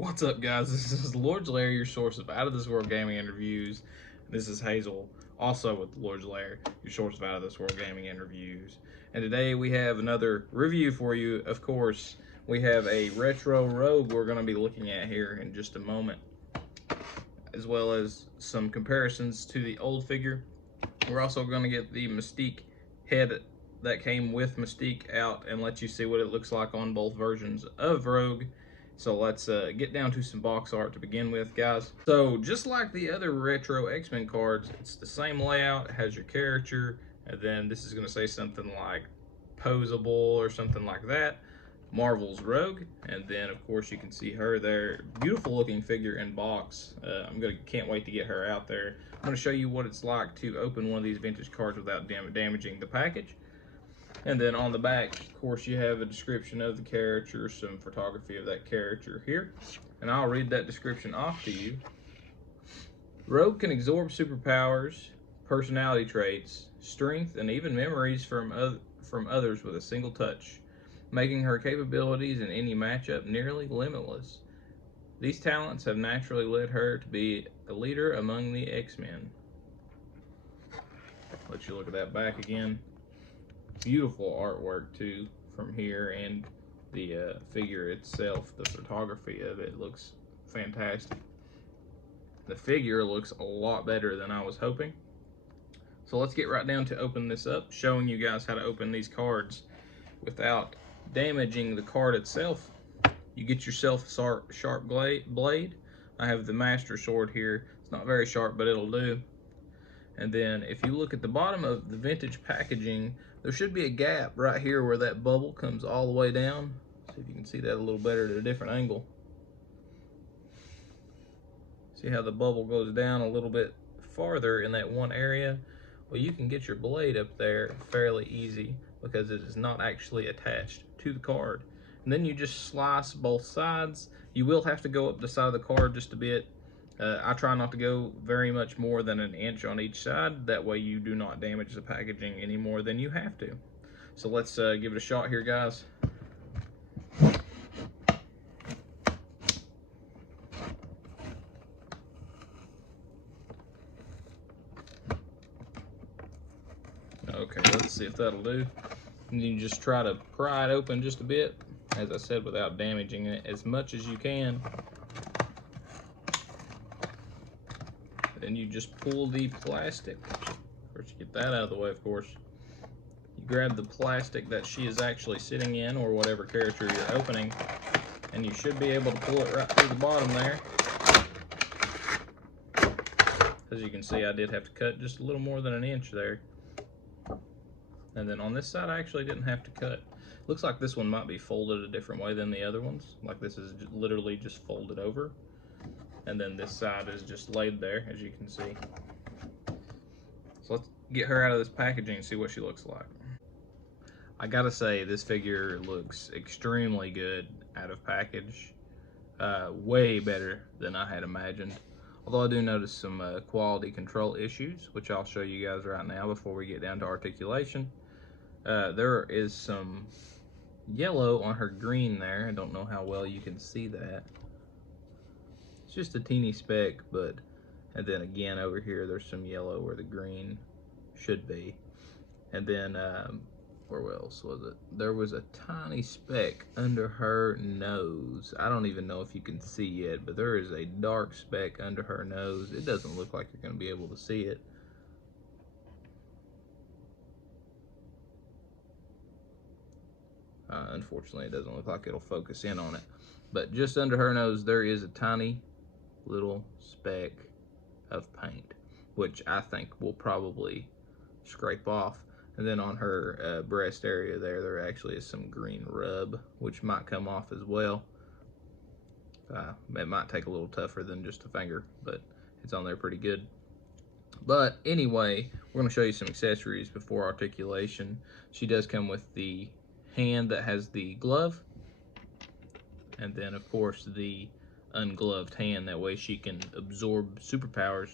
What's up, guys? This is Lord's Lair, your source of out of this world gaming interviews. This is Hazel, also with Lord's Lair, your source of out of this world gaming interviews. And today we have another review for you. Of course, we have a retro rogue we're going to be looking at here in just a moment, as well as some comparisons to the old figure. We're also going to get the Mystique head that came with Mystique out and let you see what it looks like on both versions of Rogue. So let's get down to some box art to begin with, guys. So just like the other retro X-Men cards, it's the same layout. It has your character, and then this is going to say something like posable or something like that. Marvel's Rogue, and then of course you can see her there. Beautiful looking figure in box. Can't wait to get her out there. I'm going to show you what it's like to open one of these vintage cards without damaging the package. And then on the back, of course, you have a description of the character, some photography of that character here. And I'll read that description off to you. Rogue can absorb superpowers, personality traits, strength, and even memories from others with a single touch, making her capabilities in any matchup nearly limitless. These talents have naturally led her to be a leader among the X-Men. Let you look at that back again. Beautiful artwork too from here, and the figure itself, the photography of it looks fantastic. The figure looks a lot better than I was hoping. So let's get right down to open this up, showing you guys how to open these cards without damaging the card itself. You get yourself a sharp blade. I have the Master Sword here. It's not very sharp, but it'll do. And then if you look at the bottom of the vintage packaging, there should be a gap right here where that bubble comes all the way down. See if you can see that a little better at a different angle. See how the bubble goes down a little bit farther in that one area? Well, you can get your blade up there fairly easy because it is not actually attached to the card. And then you just slice both sides. You will have to go up the side of the card just a bit. I try not to go very much more than an inch on each side. That way you do not damage the packaging any more than you have to. So let's give it a shot here, guys. Okay, let's see if that'll do. And you just try to pry it open just a bit, as I said, without damaging it as much as you can. Then you just pull the plastic. First, you get that out of the way, of course. You grab the plastic that she is actually sitting in, or whatever character you're opening, and you should be able to pull it right through the bottom there. As you can see, I did have to cut just a little more than an inch there. And then on this side, I actually didn't have to cut. Looks like this one might be folded a different way than the other ones. Like this is literally just folded over. And then this side is just laid there, as you can see. So let's get her out of this packaging and see what she looks like. I gotta say, this figure looks extremely good out of package. Way better than I had imagined. Although I do notice some quality control issues, which I'll show you guys right now before we get down to articulation. There is some yellow on her green there. I don't know how well you can see that. It's just a teeny speck, but, and then again over here there's some yellow where the green should be. And then, where else was it? There was a tiny speck under her nose. I don't even know if you can see yet, but there is a dark speck under her nose. It doesn't look like you're going to be able to see it. Unfortunately, it doesn't look like it'll focus in on it. But just under her nose, there is a tiny little speck of paint, which I think will probably scrape off. And then on her breast area there actually is some green rub, which might come off as well. It might take a little tougher than just a finger, but it's on there pretty good. But anyway, we're going to show you some accessories before articulation. She does come with the hand that has the glove, and then of course the ungloved hand. That way she can absorb superpowers.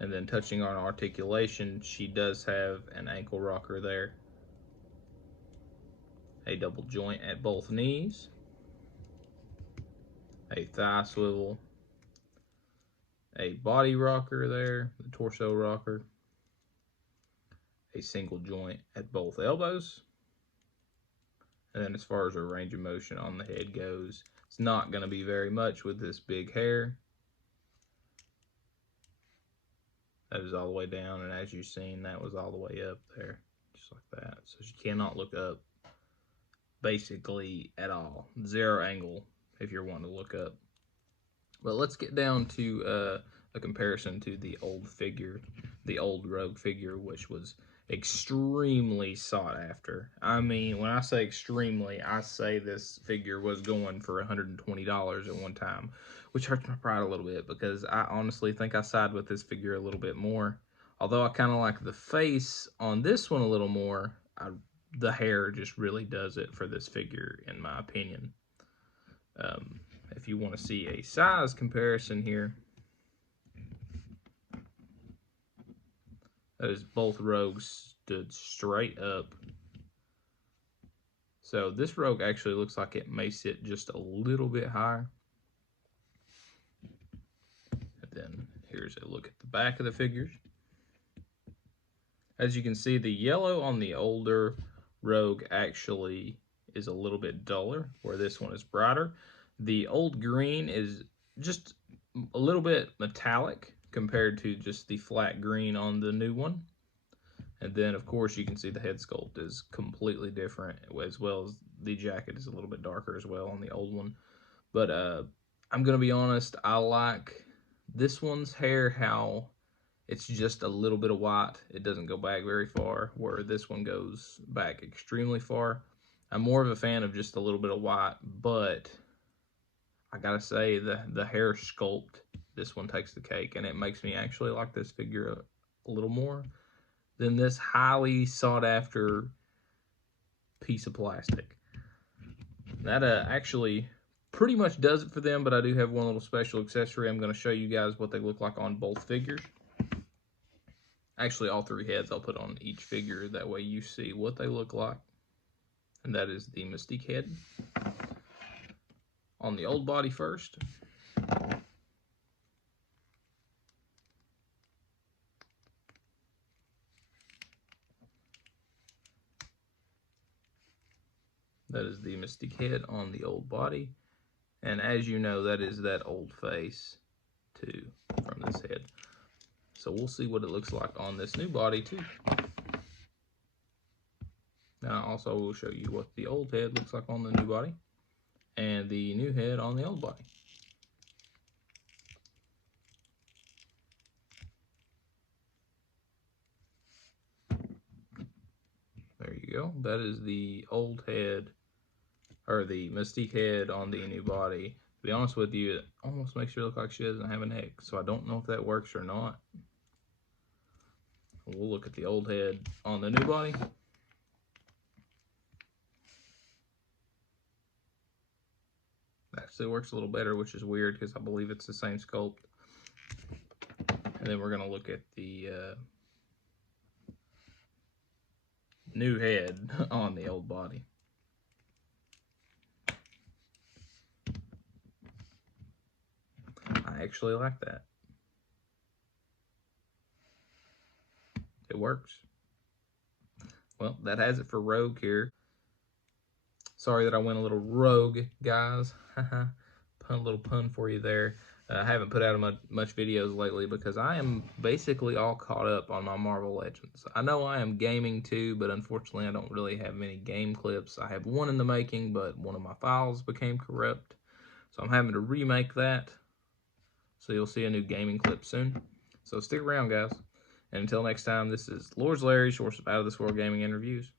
And then touching on articulation, she does have an ankle rocker there, a double joint at both knees, a thigh swivel, a body rocker there, the torso rocker, a single joint at both elbows. And then as far as a range of motion on the head goes, it's not going to be very much with this big hair. That is all the way down, and as you've seen, that was all the way up there, just like that. So you cannot look up basically at all. Zero angle if you're wanting to look up. But let's get down to a comparison to the old figure, the old Rogue figure, which was extremely sought after. I mean, when I say extremely, I say this figure was going for $120 at one time, which hurts my pride a little bit because I honestly think I side with this figure a little bit more. Although I kind of like the face on this one a little more, the hair just really does it for this figure, in my opinion. If you want to see a size comparison here, that is both Rogues stood straight up. So this Rogue actually looks like it may sit just a little bit higher. And then here's a look at the back of the figures. As you can see, the yellow on the older Rogue actually is a little bit duller, where this one is brighter. The old green is just a little bit metallic compared to just the flat green on the new one. And then, of course, you can see the head sculpt is completely different, as well as the jacket is a little bit darker as well on the old one. But I'm going to be honest, I like this one's hair, how it's just a little bit of white. It doesn't go back very far, where this one goes back extremely far. I'm more of a fan of just a little bit of white, but I gotta say the hair sculpt, this one takes the cake, and it makes me actually like this figure a little more than this highly sought after piece of plastic. That actually pretty much does it for them, but I do have one little special accessory. I'm going to show you guys what they look like on both figures. Actually, all three heads I'll put on each figure, that way you see what they look like. And that is the Mystique head. On the old body first. That is the Mystique head on the old body. And as you know, that is that old face too from this head. So we'll see what it looks like on this new body too. Now I also will show you what the old head looks like on the new body and the new head on the old body. There you go. That is the old head, or the Mystique head on the new body. To be honest with you, it almost makes her look like she doesn't have a neck, so I don't know if that works or not. We'll look at the old head on the new body. Actually works a little better, which is weird because I believe it's the same sculpt. And then we're going to look at the new head on the old body. I actually like that. It works. Well, that has it for Rogue here. Sorry that I went a little rogue, guys. A little pun for you there. I haven't put out much videos lately because I am basically all caught up on my Marvel Legends. I know I am gaming too, but unfortunately I don't really have many game clips. I have one in the making, but one of my files became corrupt. So I'm having to remake that. So you'll see a new gaming clip soon. So stick around, guys. And until next time, this is Lord's Larry, source of Out of This World Gaming Interviews.